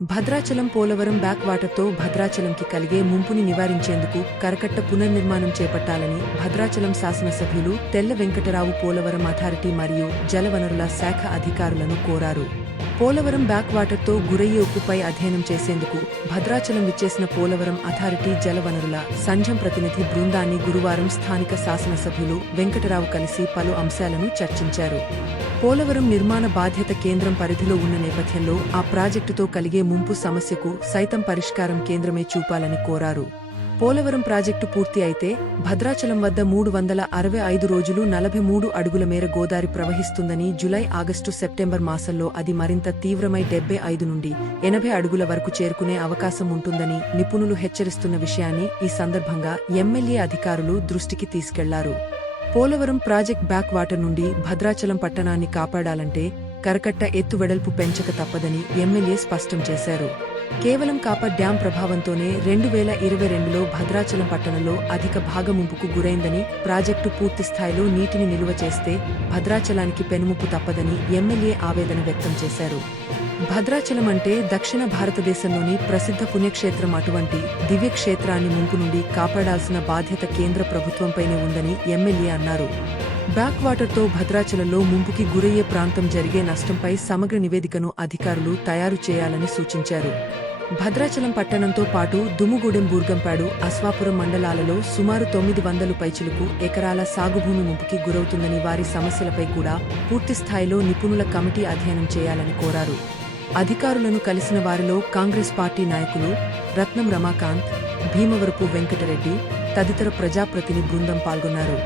Bhadrachalam Polavaram back వాటర్తో భద్రాచలంకి కలిగే ముంపుని నివారించేందుకు కరకట్ట పునర్నిర్మాణం చేపట్టాలని భద్రాచలం శాసనసభ్యులు తెల్ల వెంకటరావు పోలవరం అథారిటీ మరియు జలవనరుల శాఖ అధికారులను కోరారు. పోలవరం బ్యాక్ వాటర్తో గురయ్యే ఉప్పుపై అధ్యయనం చేసేందుకు భద్రాచలం విచ్చేసిన పోలవరం అథారిటీ జలవనరుల సంఘం ప్రతినిధి బృందాన్ని గురువారం స్థానిక శాసనసభ్యులు వెంకటరావు కలిసి పలు అంశాలను చర్చించారు. పోలవరం నిర్మాణ బాధ్యత కేంద్రం పరిధిలో ఉన్న నేపథ్యంలో ఆ ప్రాజెక్టుతో కలిగే ముంపు సమస్యకు సైతం పరిష్కారం కేంద్రమే చూపాలని కోరారు. పోలవరం ప్రాజెక్టు పూర్తి అయితే భద్రాచలం వద్ద 365 రోజులు 43 అడుగుల మేర గోదావరి ప్రవహిస్తుందని, జులై, ఆగస్టు, సెప్టెంబర్ మాసంలో అది మరింత తీవ్రమై 75 నుండి 80 అడుగుల వరకు చేరుకునే అవకాశం ఉంటుందని నిపుణులు హెచ్చరిస్తున్న విషయాన్ని ఈ సందర్భంగా ఎమ్మెల్యే అధికారులు దృష్టికి తీసుకెళ్లారు. పోలవరం ప్రాజెక్ట్ బ్యాక్ వాటర్ నుండి భద్రాచలం పట్టణాన్ని కాపాడాలంటే కరకట్ట ఎత్తు వెడల్పు పెంచక తప్పదని ఎమ్మెల్యే స్పష్టం చేశారు. కేవలం కాపర్ డ్యాం ప్రభావంతోనే 2022లో భద్రాచలం పట్టణంలో అధిక భాగం ముంపుకు గురైందని, ప్రాజెక్టు పూర్తిస్థాయిలో నీటిని నిలువ చేస్తే భద్రాచలానికి పెనుముప్పు తప్పదని ఎమ్మెల్యే ఆవేదన వ్యక్తం చేశారు. భద్రాచలం అంటే దక్షిణ భారతదేశంలోని ప్రసిద్ధ పుణ్యక్షేత్రం. అటువంటి దివ్యక్షేత్రాన్ని ముంపు నుండి కాపాడాల్సిన బాధ్యత కేంద్ర ప్రభుత్వంపైనే ఉందని ఎమ్మెల్యే అన్నారు. బ్యాక్ వాటర్తో భద్రాచలంలో ముంపుకి గురయ్యే ప్రాంతం జరిగే నష్టంపై సమగ్ర నివేదికను అధికారులు తయారు చేయాలని సూచించారు. భద్రాచలం పట్టణంతో పాటు దుమ్ముగూడెం, బూర్గంపాడు, అశ్వాపురం మండలాలలో సుమారు 900 పైచిలుకు ఎకరాల సాగుభూమి ముంపుకి గురవుతుందని, వారి సమస్యలపై కూడా పూర్తిస్థాయిలో నిపుణుల కమిటీ అధ్యయనం చేయాలని కోరారు. అధికారులను కలిసిన వారిలో కాంగ్రెస్ పార్టీ నాయకులు రత్నం రమాకాంత్, భీమవరపు వెంకటరెడ్డి తదితర ప్రజాప్రతినిధి బృందం పాల్గొన్నారు.